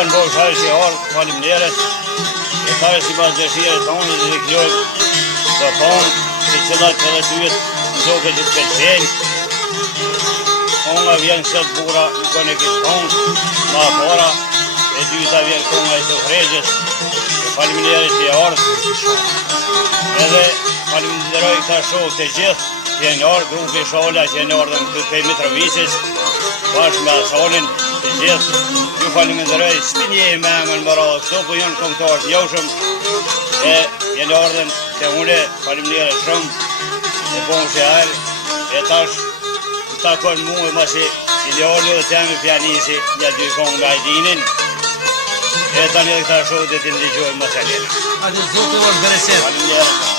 Janë bosh hajë që ardhë, faleminderit. E thajë si pas dëshire tonë dhe klojë të thonë si cilat të dhe tyjet në zoke që të përqenjë. Konga vjen këtë bura në kone këtë tonë, ma para, e dyta vjen konga i sofregjës. Faleminderit që ardhë. Edhe faleminderoj këta shokë të gjithë, që e në ardhë, grupi Shola që e në ardhë në këtë pej Mitrovicis, bashkë me Asolin të gjithë. Ju faleminderoj, s'pinje i me emën më radhë, këto po janë kombëtarë të joshëm, e në ardhën të une, faleminderit shumë, e bon që herë, e tash të takon mu e masi ideali dhe temi pianisi një dy kongë me Ajdinin, e tani dhe këta shokë dhe të ndigjojnë më të lena. Hadi zotë u argëreset. Faleminderit.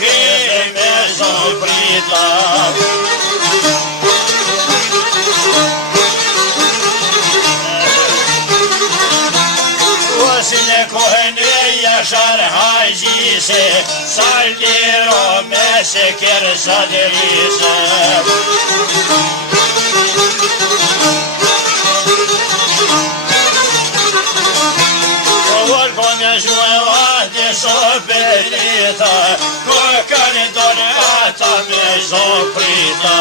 krizë me zonë prita. Osin e kohën e Jashar Hajgjise, Saldiro me se kërë sadirise. Sopelita, kokani doni ata me zoprita.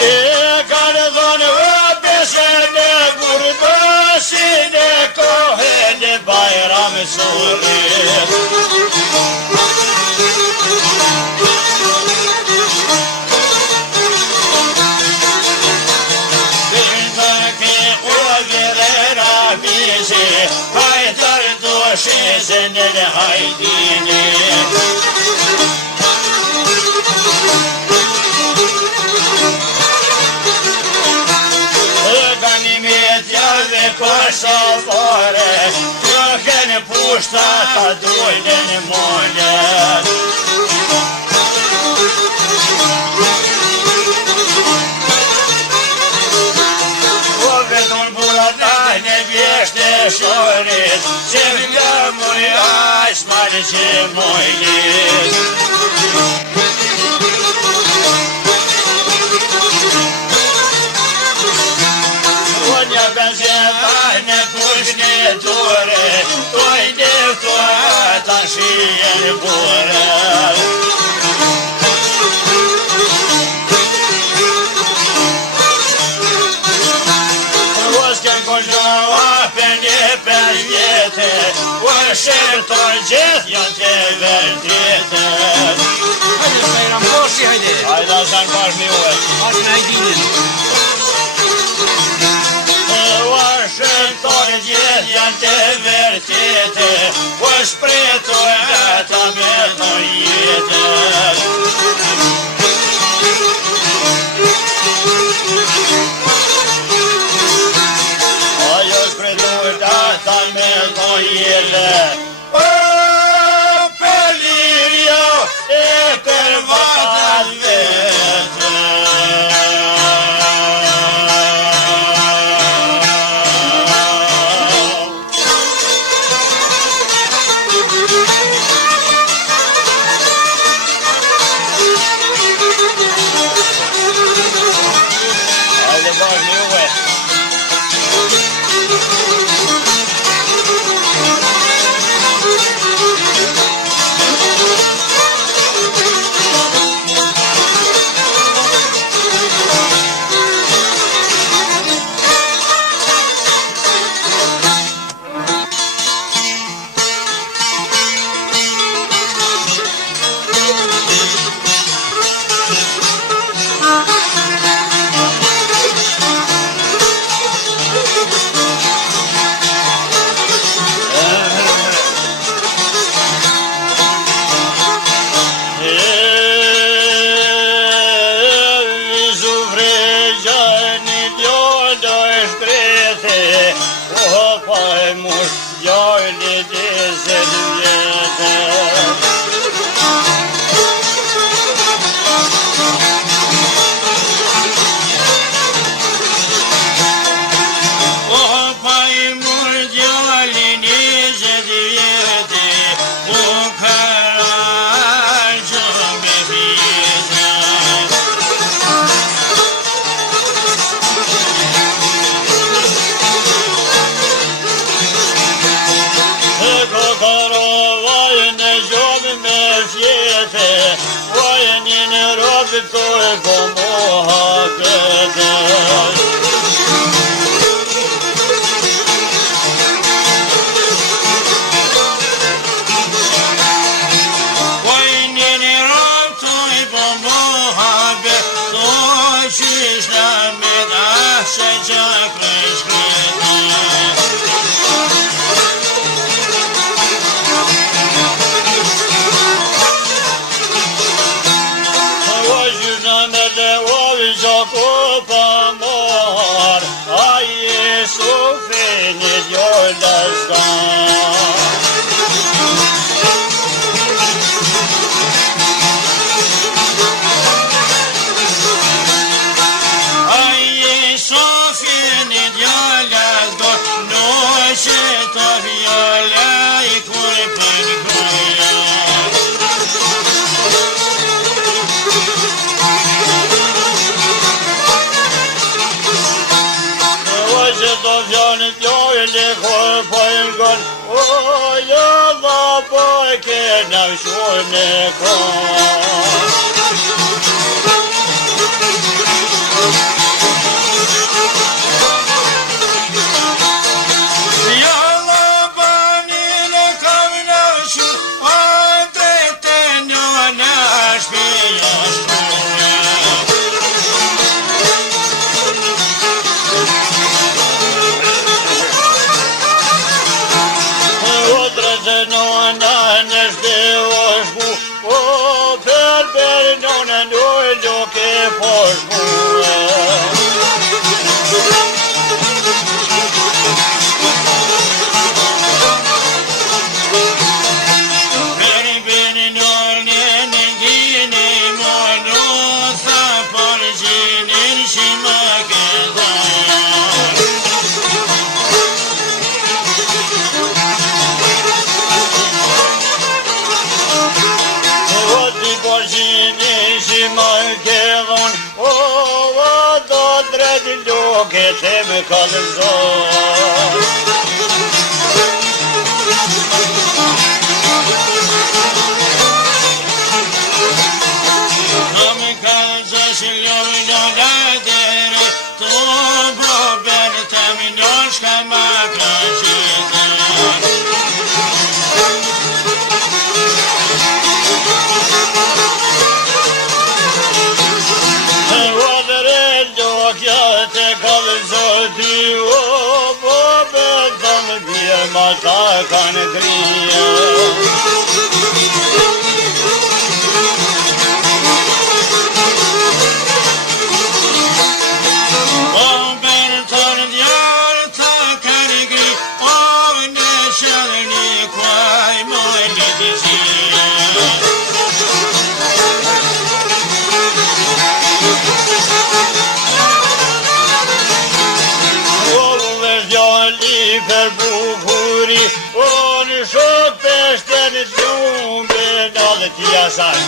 E kanë doni besën e burbasin e kohen e Bajram Surit. Haydar doşi zenel haydini. Ganimiyet ya ve koşafare, Göken puşta kadroyden molet. Ne vješte šorit, zemlja moja, smalće moj lid. Vodnja benzema ne pušne dure, to ide v to tanšijen bure. Shërto gjithë janë të vërtetë. Hajde Bajram Koshi, hajde. Hajde Hasan bash me uve. Bash me Hajdinin. Shërto gjithë janë të vërtetë, o shpreto ata me të jetë. Ajo shpreto ata me të jetë. So ka. Aje shofin e djallas do noqe të vjolla I kur për goja. Oqe të vjone djojle kur për gon, o jalla po ke në shone kon. Që me kalëzon Në me kalëzosh lojnë në ladere Të boben të minjosh ka ma krashitën Zoti o bobe dam bie mata kan griya bobe ton diyar ta kan gri o ne shalni kwai mo disi Për bukuri, o në shok peshte në gjumbe në dhe tja saj.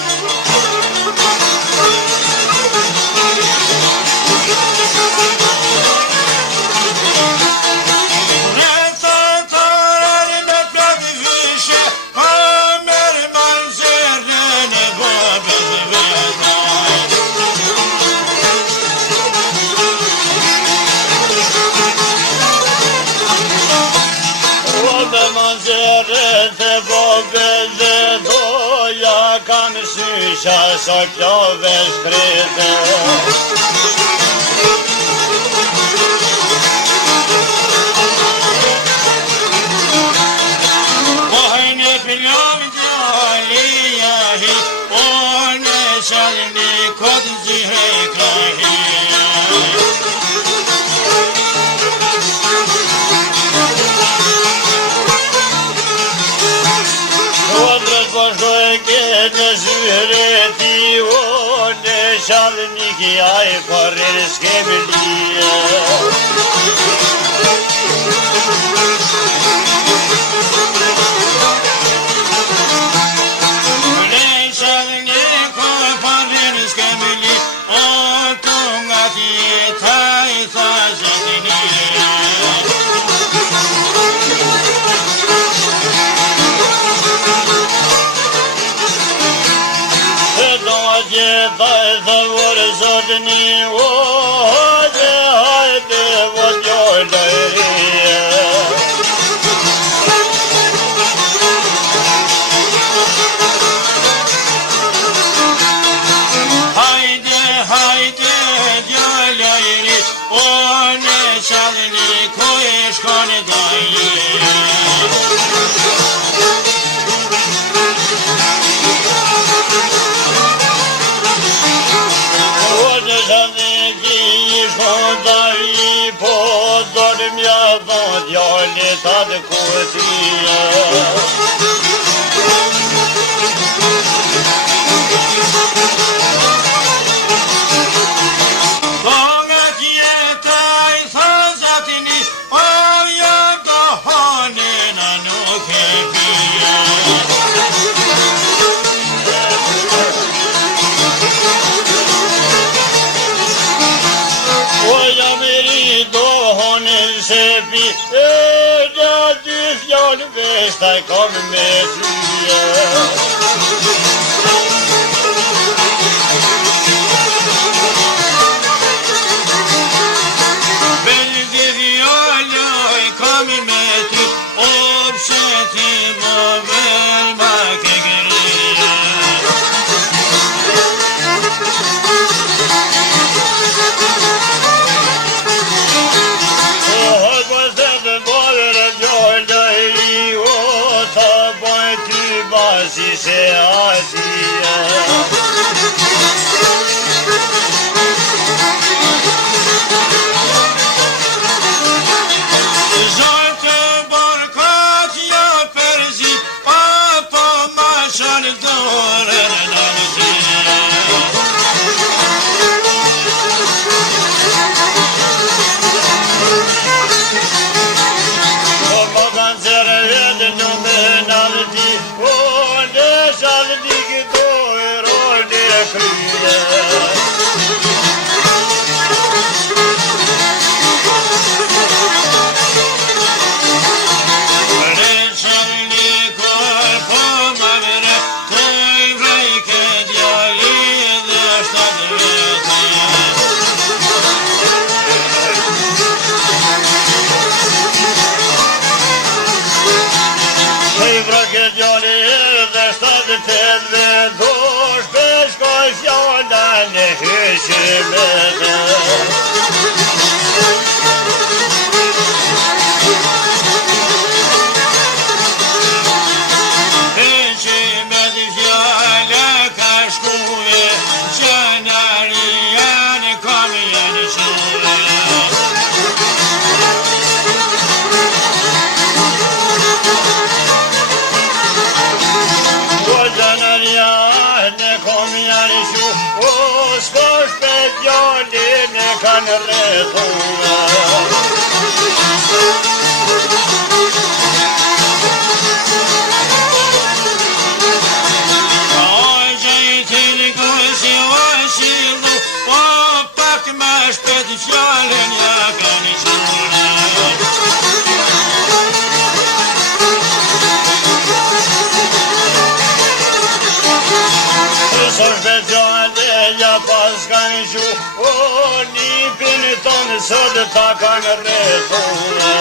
Në të tërën në plët vishe, a mërë manzërë në bobet vetaj. Manzeret e bobet dhe doja kam sysha sa plove shkrete Pohën e plove djali ahi o në shalni kod zihre krahi Në zyreti o në shalniki aj për s'kemi lije Në shalniko për s'kemi lije o të nga tjeta I tha zëtini Gjitha e të vërë zotëni o hajde hajde vëlloj lërije Hajde hajde djallajri o në shalni ku e shkone dajri mja dhon djallit atë kutia. Dongat jeta I tha zatini, o ja dohonin a nuk e pia. O ja meri dohonin se pi, e ja dy fjallë vestaj kam me tyje. Beldi vjalloj kam me ty, o pse ti më velma ke grije. Si se asia. Zotë barkat ja përzi, apo ma shanë dorën në nëzirë. O më kanë zërë vjetë në me nalëti, o në shalë di këto e rojnë e kryje. Kanë rrethuna. Fjallën ja kanë qëllë. Sër shpeciale ja pas kanë shu, o nipin tonë sot ta kanë rrethuna.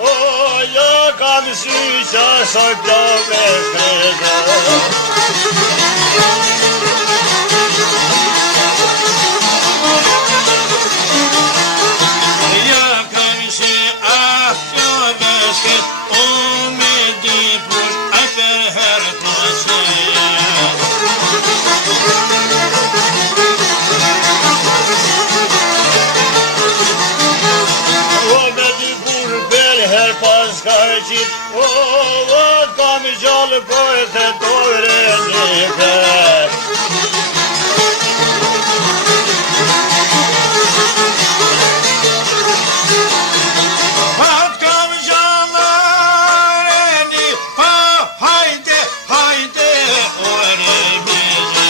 O, ja kam sy që soj plove shkreta. Ja kam sy plove shkret, o me di push, a për herë të shkret. O, kam gjallë pojtë e dore një kërë. Pat kam gjallë reni, pa hajde, hajde, o rebizë.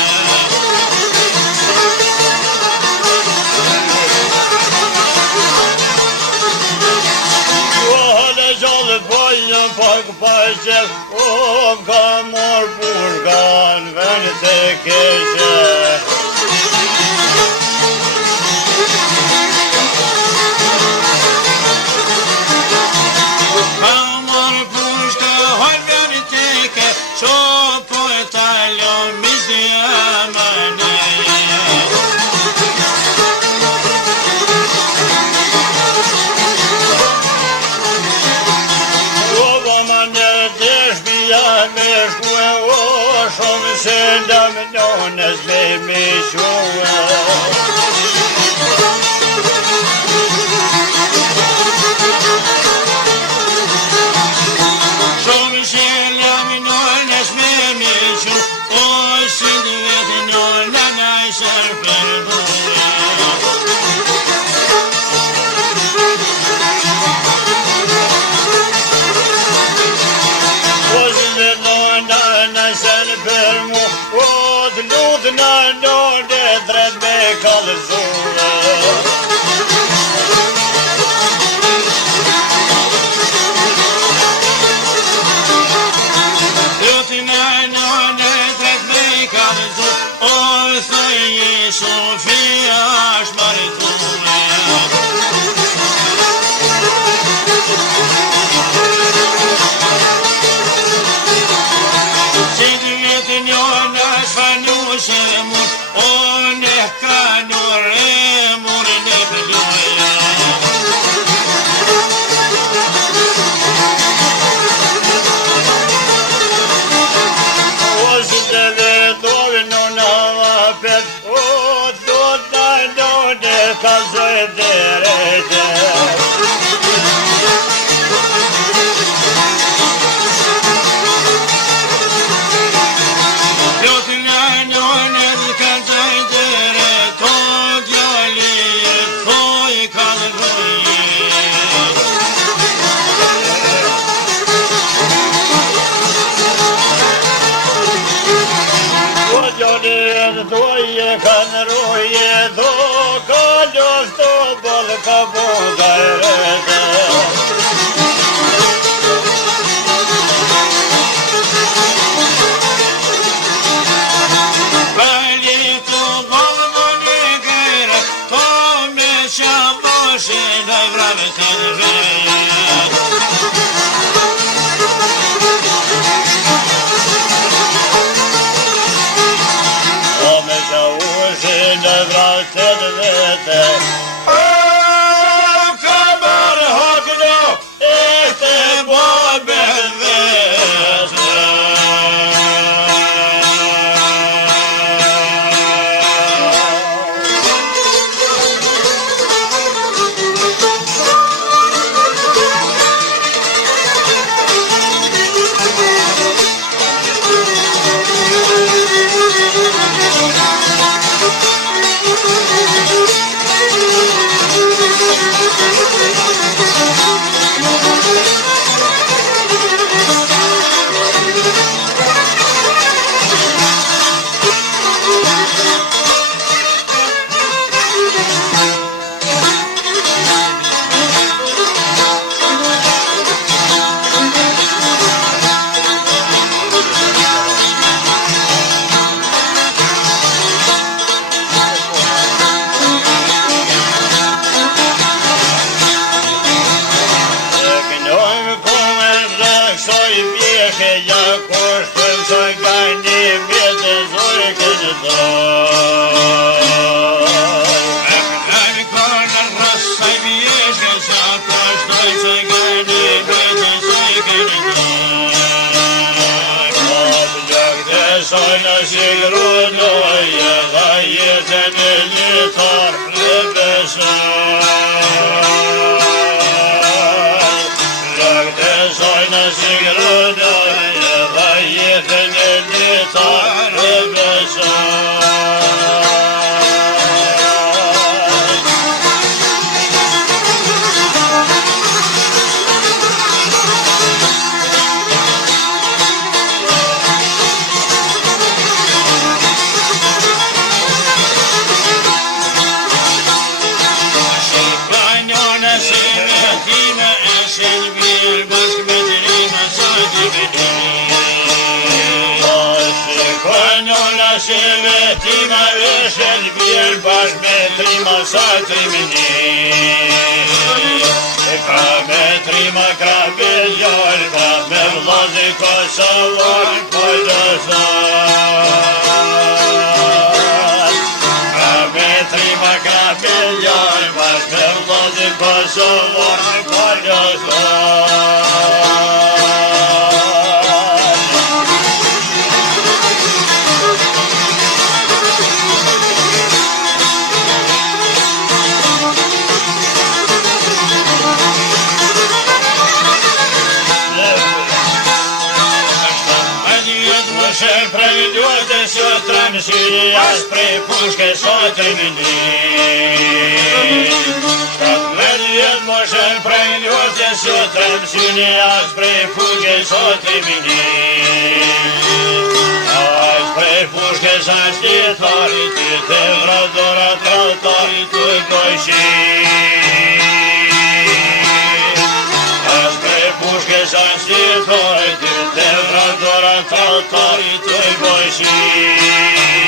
Pak paqe, o ka mor burgan vën të keqe. Ka mor pushka, hajde shumë se ndamënonës me mishua. Shumë se ndamënonës me mishua, o si duhet nona najsër përdojë. Për mu, o të lutë në nërë drejt me kalëzune. Lutë në nërë drejt me kalëzune, o thëjë Sofia shmaritune. O në kanur e murë në pëlloja. O si të vetovë në në vapet, o do të në kalzoj të rejtë. Doje kanë roje, do ka ljoftë të bëllë ka boga e rete. Bali të bëllë më një gërë, to me shaboshe në vrave të rëve. Në vratet vete, o kamar hakno, e të bobe vete. Tima veshen bjerë bashkë me trima sa trimini. Ka me trima ka bjellor, ka me vlazi ka savar, ka dësar. Ka me trima ka bjellor, bashkë me vlazi ka savar, ka dësar. moshën prej lutë sotrën syni as prej pushke sotrën ndi. 17 moshën prej lutë sotrën syni as prej pushke sotrën ndi. As prej pushke sa shtjetarit të vradora trautarit të gojshi. Pushke sa shtjetarit të vradora trautarit të gojshi.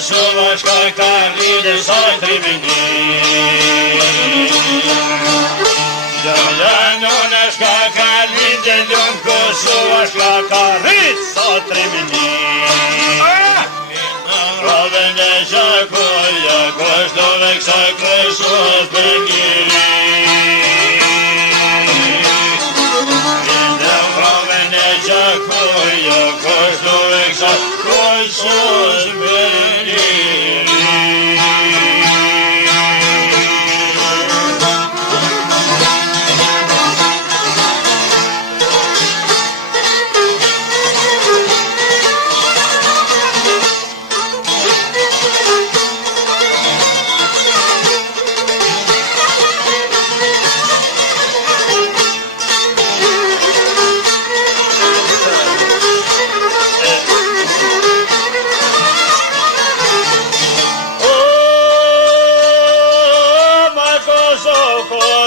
Kosova shka ka rride sa trimini. Dëmjanona shka ka rride lëm Kosova shka ka rride sa trimini. Rovën e shakoja Kosove kësa kresot për gjiri. Rovën e shakoja Kosove kësa kresot për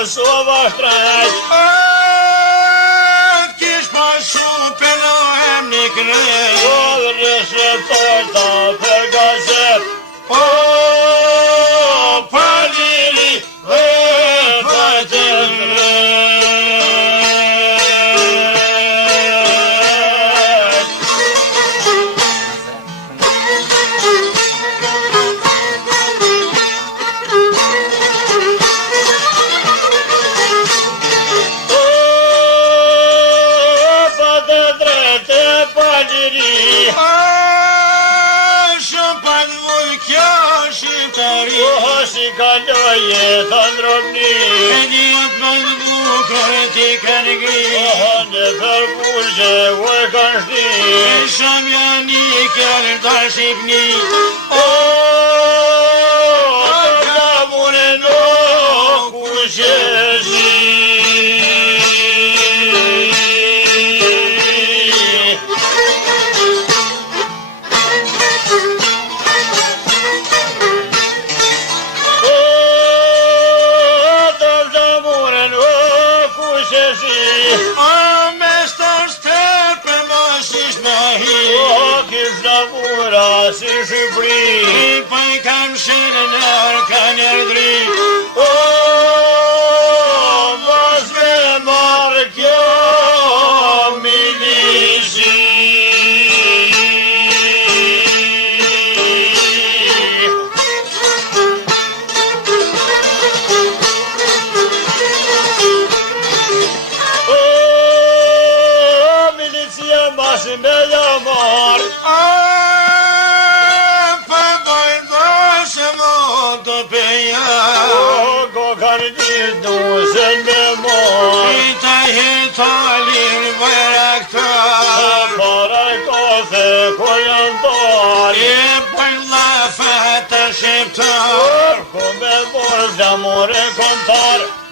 Kosova shtrajt kish pashu pëllohem një krej rëshëtor ta për gazet paliri dhe fajtën si kaloje të ndrobni e njët më të bukër ti kanë gri në përpulgje vë kanë shti e sham janë i kërën të shqipni të mune në kushesi si Shqipëri pa i kam shenë në arka njërdri mas me marrë kjo milici milicia mas me jamar Duzen me mor Ita hitalir bayraktar Para kose koyantar E për lafet e shqiptar Kome borz jamore kontar